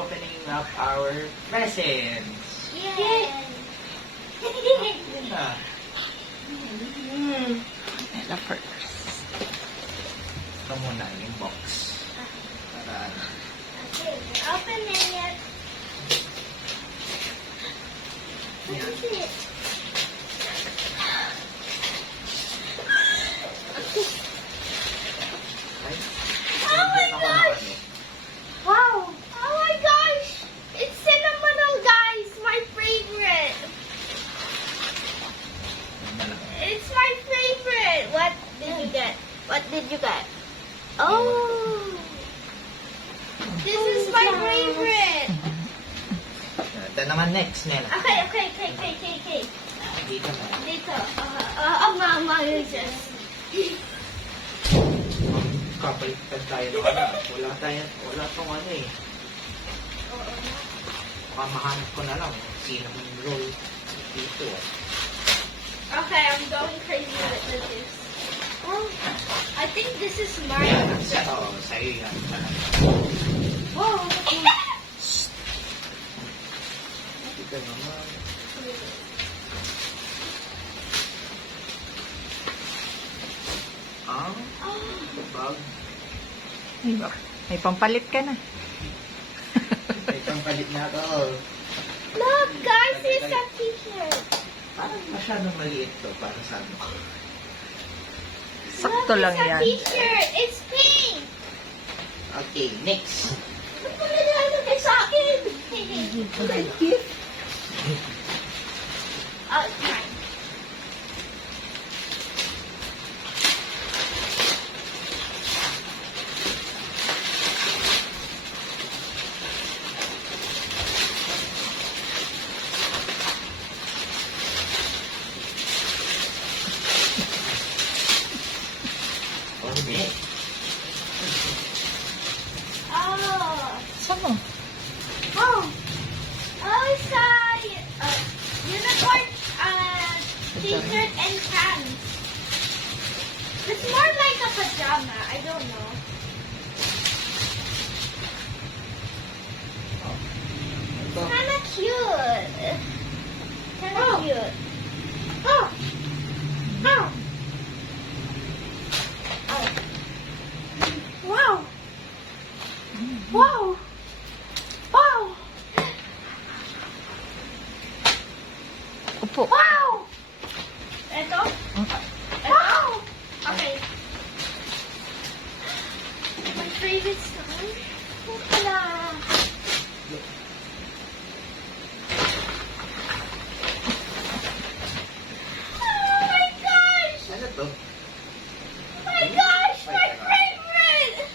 opening up our presents. Yay! Yun na. Ella first. Ito muna yung box. Para Okay, opening it. What is it? ay, Oh my ako na gosh! Wow! Oh my gosh! It's cinnamon roll, guys! My favorite! It's my favorite! What did you get? What did you get? Oh! This is my favorite! Ito naman next, Nela. Okay. Dito na. Dito. Mama, you just... Kapalitan tayo ng wala tong ano eh. Baka mahanap ko na lang cinnamon roll dito. Okay, I'm going crazy with this. Oh, I think this is mine. Yeah, sa'yo yan. Whoa! Dito naman. Bag. May pampalit ka na. May pampalit na ako. Look, guys, it's a t-shirt. Parang masyadong maliit to para sa ano. Sakto lang It's a yan. t-shirt. It's pink. Okay, next. Ba't mo nilalagay sa akin? Oh, it's mine. Okay. Oh. Saan? Oh. Oh, it's a unicorn t-shirt and pants. It's more like a pajama. I don't know. Ito. Kinda cute. Kinda cute. Oh. Oh. Oh. Wow. Wow. Wow. Upo. Wow. Ito? Wow. Okay. My favorite song. Wala. Oh my gosh! Ano to? My gosh! My favorite!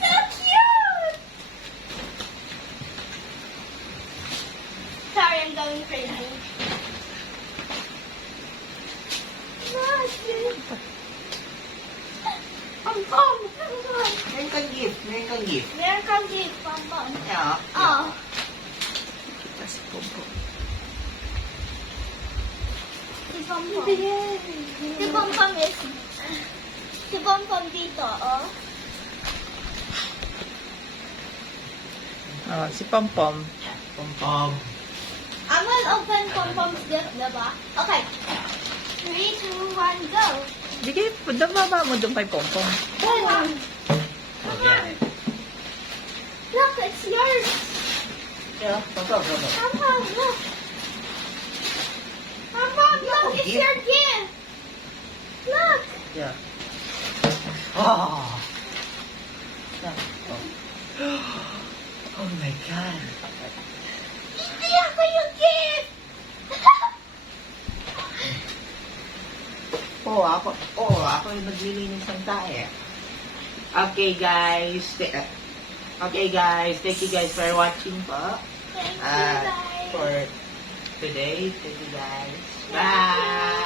So cute! Sorry, I'm going crazy. Pom-pom! Meron kang gift. Meron kang gift, pom-pom. Yeah. Oh. Kita si Popo. Si Pom-pom. Si Pom-pom is... Si Pom-pom dito, oh. Oh, si Pompom. Pom-pom. I will open Pom-pom's gift, diba? Okay. 3, 2, 1, go! Sige, baba mo doon kay Pompom. Come on. Okay. Look, it's yours. Yeah, pom-pom. Pom-pom, look. Pom-pom, look, it's gift. your gift. Look. Yeah. Oh. Oh my God. Hindi ako yung gift. Ako yung naglilinis ng tae. Okay guys, thank you guys for watching po. Thank you, guys. For today, thank you guys. Bye!